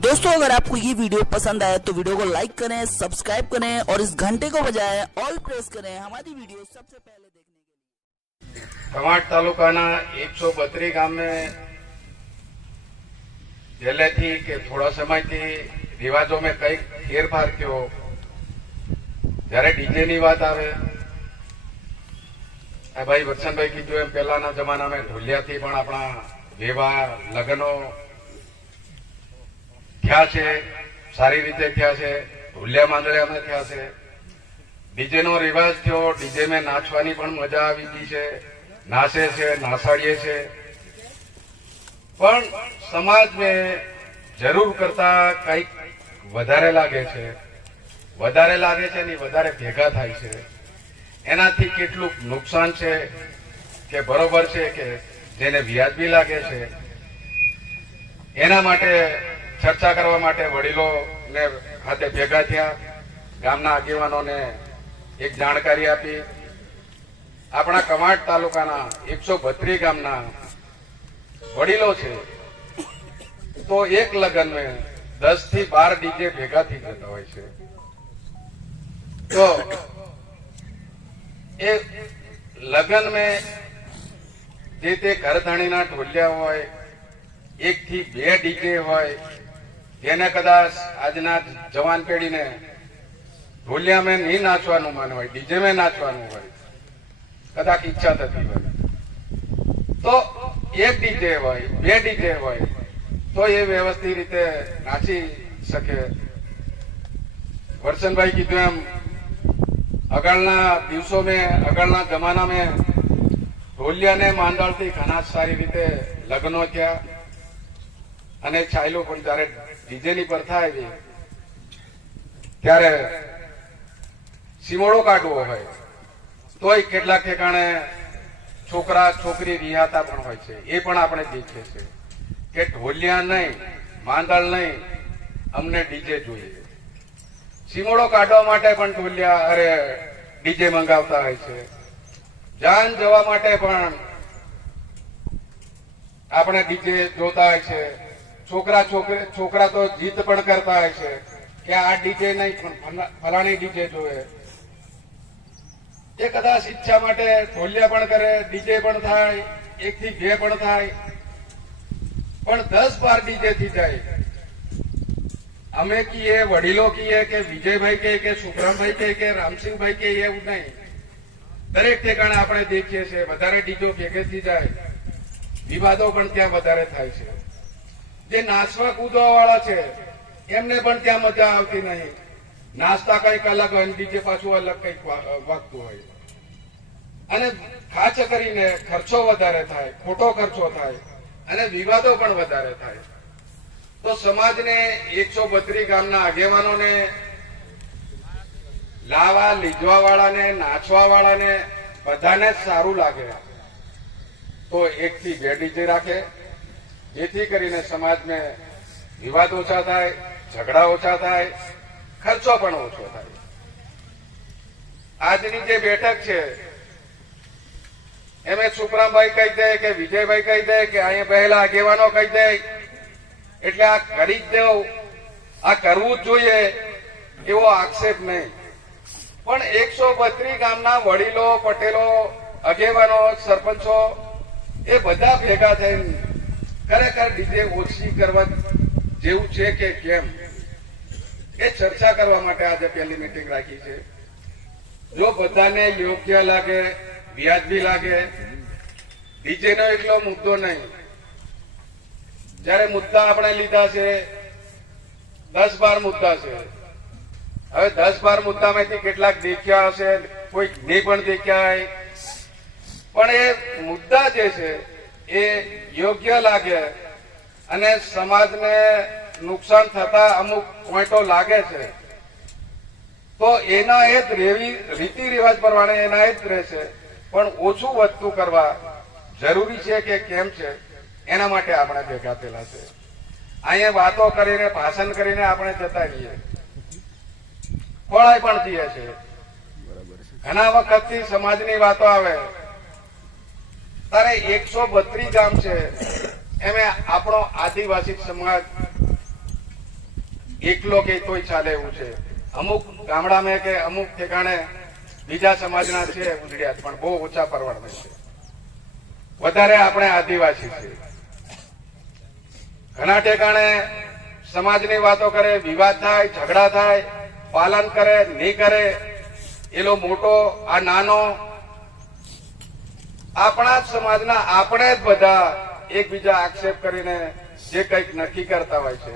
दोस्तों अगर आपको ये वीडियो पसंद आया तो वीडियो को लाइक करें सब्सक्राइब करें और इस घंटे को बजाय ऑल प्रेस करें हमारी वीडियो सबसे पहले देखने के लिए કવાંટ તાલુકાના એકસો બત્રી ગામે પહેલેથી કે થોડા સમયથી રિવાજોમાં કઈક ફેરફાર થયો જ્યારે ડીજેની વાત આવે આ ભાઈ વત્સનભાઈ કીધું એમ પહેલાના જમાનામાં ઢોલિયાથી પણ આપણા વિવાહ લગ્નો થયા છે, સારી રીતે થયા છે ઢોલિયા માંડળિયામાં થયા છે. ડીજેનો રિવાજ થયો, ડીજે મેં નાચવાની પણ મજા આવી ગઈ છે. નાચે છે, નાસાડીએ છે. પણ સમાજ મેં જરૂર કરતા કંઈક વધારે લાગે છે. વધારે લાગે છે ને વધારે ભેગા થાય છે. એનાથી કેટલું નુકસાન છે કે બરોબર છે કે જેને વ્યાજબી લાગે છે. એના માટે ચર્ચા કરવા માટે વડીલો ને હાથે ભેગા થયા. ગામના આગેવાનોને એક જાણકારી આપી. આપણા કમાટ તાલુકાના એકસો બત્રીસ ગામના વડીલો છે. તો એક લગ્ન મેં દસથી બાર ડીજે ભેગા થઈ જતા હોય છે. તો એ લગ્ન મેં જે તે ઘરધણીના ઢોલિયા હોય એક થી બે ડીજે હોય તેને કદાચ આજના જવાન પેઢીને ઢોલિયા મેં નહીં નાચવાનું મન હોય, ડીજે મેં નાચવાનું હોય, કદાચ ઈચ્છા થતી હોય. તો એક ડીજે હોય, બે ડીજે હોય, તો એ વ્યવસ્થિત રીતે નાચી શકે. વરસનભાઈ કીધું એમ આગળના દિવસો મેં આગળના જમાના મેં ઢોલિયા ને માંડળથી ઘણા સારી રીતે લગ્નો થયા. અને છાયલો પણ જયારે ડીજેની પર થાય છે, ત્યારે સીમોડો કાઢવો હોય, તોય કેટલાક ઠેકાણે છોકરા, છોકરી રિહાતા પણ હોય છે. એ પણ આપણે દેખીએ છીએ કે ઢોલિયા નહીં માંદળ નહીં, અમને ડીજે જોઈએ. સીમોડો કાઢવા માટે પણ ઢોલિયા, અરે, ડીજે મંગાવતા હોય છે. જાન જવા માટે પણ આપણે ડીજે જોતા હોય છે. છોકરા છોકરી તો જીત પણ કરતા હોય છે કે આ ડીજે નહીં, પણ ફલાણી ડીજે જોવે. એ કદાચ ઈચ્છા માટે ઢોલિયા પણ કરે, ડીજે પણ થાય એક થી બે પણ થાય. પણ દસ બાર ડીજે થી જાય. અમે કીએ, વડીલો કીએ કે વિજયભાઈ કહે કે સુખરામભાઈ કહે કે રામસિંહભાઈ કહે એવું નહીં. દરેક ઠેકાણે આપણે દેખીએ છીએ, વધારે ડીજો ભેગેથી જાય. વિવાદો પણ ત્યાં વધારે થાય છે. જે નાચવા કૂદવા વાળા છે, એમને પણ ત્યાં મજા આવતી નહીં. નાસ્તા કંઈક અલગ હોય બીજે પાછું અલગ કંઈક વાગતું હોય. અને ખાસ કરીને ખર્ચો વધારે થાય, ખોટો ખર્ચો થાય, અને વિવાદો પણ વધારે થાય. તો સમાજને એકસો બત્રીસ ગામના આગેવાનોને, લાવા લીધવા વાળાને નાચવા વાળાને બધાને જ સારું લાગે. તો એક થી બે ડીજે રાખે જેથી કરીને સમાજને વિવાદ ઓછા થાય, ઝઘડા ઓછા થાય, ખર્ચો પણ ઓછો થાય. આજની જે બેઠક છે, એમે સુખરામભાઈ કહી દે કે વિજયભાઈ કહી દે કે અહીંયા પહેલા આગેવાનો કહી દે. એટલે આ કરી જ દેવું, આ કરવું જ જોઈએ એવો આક્ષેપ નહીં. પણ એકસો બત્રીસ ગામના વડીલો, પટેલો, આગેવાનો, સરપંચો એ બધા ભેગા થઈને ખરેખર ડીજે ઓછી કરવા જેવું છે કે કેમ? એ ચર્ચા કરવા માટે આજે પહેલી મીટિંગ રાખી છે. જો બધાને યોગ્ય લાગે, વ્યાજબી લાગે, ડીજેનો એટલો મુદ્દો નહીં. જયારે મુદ્દા આપણે લીધા છે, દસ બાર મુદ્દા છે. હવે દસ બાર મુદ્દામાંથી કેટલાક દેખ્યા હશે કોઈ નહીં પણ દેખ્યા. પણ એ મુદ્દા જે છે એ યોગ્ય લાગે અને સમાજને નુકસાન થતા અમુક પોઈન્ટો લાગે છે. તો એના એ જ રેવી રીતિ રિવાજ પ્રમાણે એના એ જ રહેશે. પણ ઓછું વધતું કરવા જરૂરી છે કે કેમ છે, એના માટે આપણે ભેગા થયેલા છે. અહીંયા વાતો કરીને, ભાષણ કરીને આપણે જતા રહીએ. ખોળાઈ પણ જઈએ છે. ઘણા વખતથી સમાજની વાતો આવે. તારે એકસો બત્રીસ ગામ છે. એમે આપણો આદિવાસી સમાજ એકલો કે તોય ચાલે એવું છે. અમુક ગામડામાં કે અમુક ઠેકાણે બીજા સમાજના છે ઉજળિયાત પણ બહુ ઓછા પરવડે છે. વધારે આપણે આદિવાસી છે. ઘણા ઠેકાણે સમાજની વાતો કરે, વિવાદ થાય, ઝઘડા થાય, પાલન કરે, નહીં કરે એલો મોટો, આ નાનો આપણા જ સમાજના આપણે જ બધા એકબીજા આક્ષેપ કરીને જે કંઈક નક્કી કરતા હોય છે,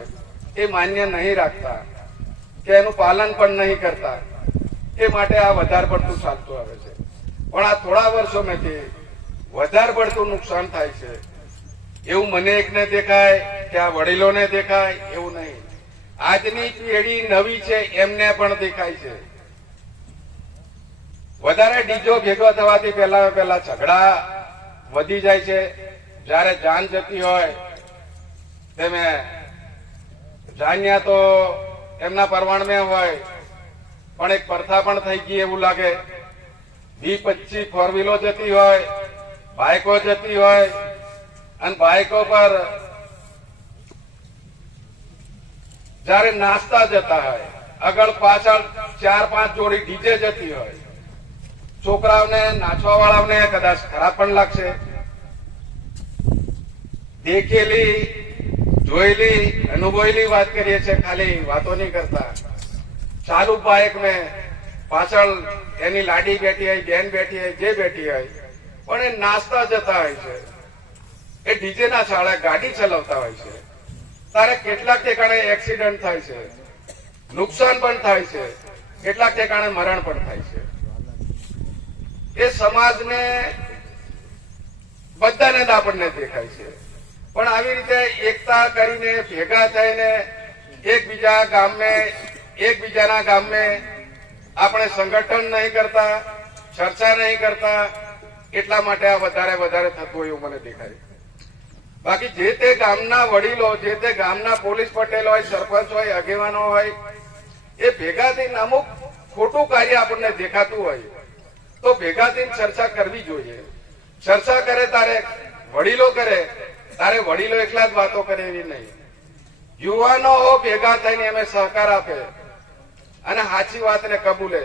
એ માન્ય નહીં રાખતા કે એનું પાલન પણ નહીં કરતા, એ માટે આ વધારે પડતું ચાલતું આવે છે. પણ આ થોડા વર્ષોમાંથી વધારે પડતું નુકસાન થાય છે. એવું મને એકને દેખાય કે આ વડીલોને દેખાય, એવું નહીં. આજની પેઢી નવી છે, એમને પણ દેખાય છે. વધારે ડીજો ભેગો થવાથી પહેલા પહેલા ઝઘડા વધી જાય છે. જ્યારે જાન જતી હોય, તેમે જાન્યા તો એમના પરવાણમે હોય, પણ એક પ્રથા પણ થઈ ગઈ એવું લાગે. વી પચીસ ફોર વ્હીલો જતી હોય, બાઇકો જતી હોય, અને બાઇકો પર જ્યારે નાસ્તા જતા હોય, આગળ પાછળ ચાર પાંચ જોડી ડીજે જતી હોય છોકરાઓને નાચવા વાળાઓને કદાચ ખરાબ પણ લાગશે. દેખેલી, જોયેલી, અનુભવેલી વાત કરીએ છીએ, ખાલી વાતો નહીં કરતા. ચાલુ બાઇક મેં પાછળ એની લાડી બેઠી હોય, બેન બેઠી હોય, જે બેઠી હોય, પણ એ નાસ્તા જતા હોય છે. એ ડીજે ના શાળા ગાડી ચલાવતા હોય છે. તારે કેટલાક ઠેકાણે એક્સિડન્ટ થાય છે. નુકસાન પણ થાય છે. કેટલાક ઠેકાણે મરણ પણ થાય છે. એ સમાજને બધાને જ આપણને દેખાય છે. પણ આવી રીતે એકતા કરીને ભેગા થઈને એકબીજા ગામને, એકબીજાના ગામને આપણે સંગઠન નહીં કરતા, ચર્ચા નહીં કરતા, એટલા માટે આ વધારે વધારે થતું હોય એવું મને દેખાય બાકી જે તે ગામના વડીલો, જે તે ગામના પોલીસ પટેલ હોય, સરપંચ હોય, આગેવાનો હોય, એ ભેગા થઈને અમુક ખોટું કાર્ય આપણને દેખાતું હોય. તો ભેગા થઈને ચર્ચા કરવી જોઈએ. ચર્ચા કરે તારે વડીલો કરે, તારે વડીલો એકલા જ વાતો કરે એવી નહીં. યુવાનો ભેગા થઈને એમે સહકાર આપે અને સાચી વાતને કબૂલે.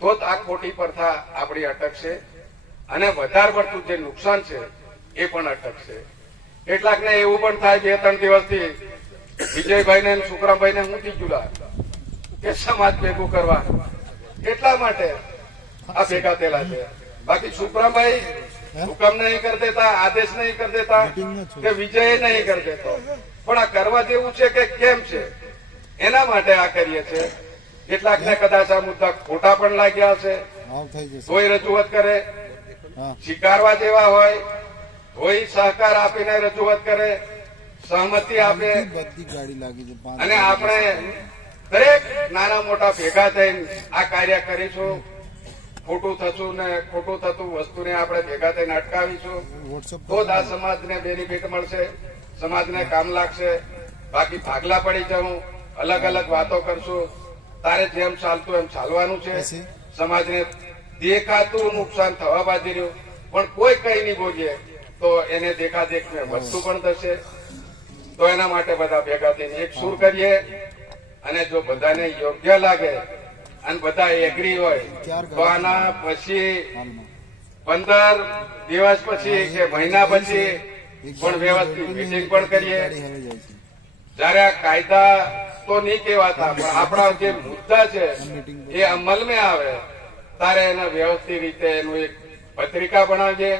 તો જ આ ખોટી પ્રથા આપણી અટકશે અને વધારે પડતું જે નુકસાન છે, એ પણ અટકશે. કેટલાકને એવું પણ થાય બે, ત્રણ દિવસથી વિજયભાઈ ને સુખરામભાઈ ને હું થઈ ગયું કે સમાજ ભેગું કરવા. એટલા માટે આ ભેગા છે. બાકી સુખરામભાઈ હુકમ નહીં કરી દેતા આદેશ નહીં કરી દેતા કે વિજય નહીં કરી દેતો. પણ આ કરવા જેવું છે કે કેમ છે? એના માટે આ કરીએ છે. કેટલાકને કદાચ આ મુદ્દા ખોટા પણ લાગ્યા હશે. કોઈ રજૂઆત કરે. સ્વીકારવા જેવા હોય કોઈ સહકાર આપીને રજૂઆત કરે. સહમતિ આપે. અને આપણે દરેક નાના મોટા ભેગા થઈને આ કાર્ય કરીશું. ખોટું થતું ને ખોટું થતું વસ્તુને આપણે ભેગા થઈને અટકાવીશું. તો જ આ સમાજને બેનિફિટ મળશે. સમાજને કામ લાગશે. બાકી ભાગલા પડી જવું. અલગ અલગ વાતો કરશું. તારે જેમ ચાલતું એમ ચાલવાનું છે. સમાજને દેખાતું નુકસાન થવા બાજી રહ્યું. પણ કોઈ કઈ નહીં બોલીએ તો એને દેખાદેખ વધતું પણ થશે. તો એના માટે બધા ભેગા થઈને એક સુર કરીએ. અને જો બધાને યોગ્ય લાગે અને બધા એગ્રી હોય. તો આના પછી પંદર દિવસ પછી કે મહિના પછી પણ વ્યવસ્થિત મિટિંગ પણ કરીએ. જયારે આ કાયદા તો નહીં કહેવાતા, પણ આપણા જે મુદ્દા છે એ અમલમાં આવે, ત્યારે એને વ્યવસ્થિત રીતે એનું એક પત્રિકા બનાવીએ.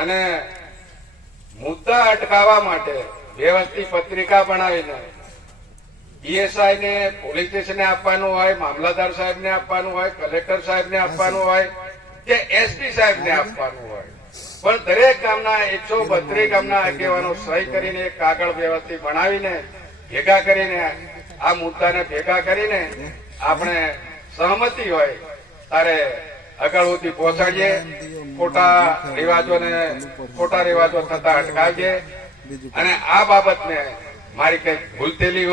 અને મુદ્દા અટકાવવા માટે વ્યવસ્થિત પત્રિકા બનાવીને પીએસઆઈ ને પોલીસ સ્ટેશને આપવાનું હોય મામલાદાર સાહેબને આપવાનું હોય કલેક્ટર સાહેબને આપવાનું હોય કે એસપી સાહેબને આપવાનું હોય. પણ દરેક ગામના એકસો બત્રીસ ગામના આગેવાનો સહી કરીને કાગળ વ્યવસ્થિત બનાવીને ભેગા કરીને આ મુદ્દાને ભેગા કરીને આપણે સહમતિ હોય ત્યારે આગળ સુધી પહોંચાડીએ ખોટા રિવાજોને ખોટા રિવાજો થતા અટકાવીએ. અને આ બાબતને મારી કઈ ભૂલ થયેલી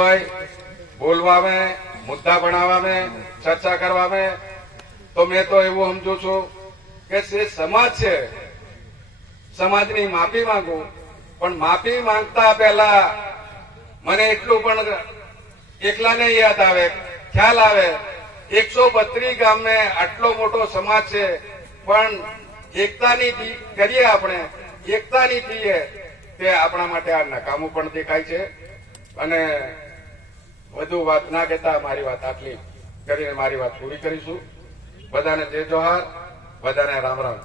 હોય બોલવામાં, મુદ્દા બનાવવામાં ચર્ચા કરવામાં. તો મેં તો એવું સમજુ છું કે જે સમાજ છે, સમાજની માફી માંગુ. પણ માફી માંગતા પહેલા મને એટલું પણ એકલાને યાદ આવે, ખ્યાલ આવે, એકસો બત્રીસ ગામને આટલો મોટો સમાજ છે. પણ એકતાની કરીએ આપણે, એકતાની ટીએ તે આપણા માટે આ નકામું પણ દેખાય છે. અને વધુ વાત ના કહેતા મારી વાત આટલી કરીને મારી વાત પૂરી કરીશું. બધાને જય જોહાર, બધાને રામ રામ.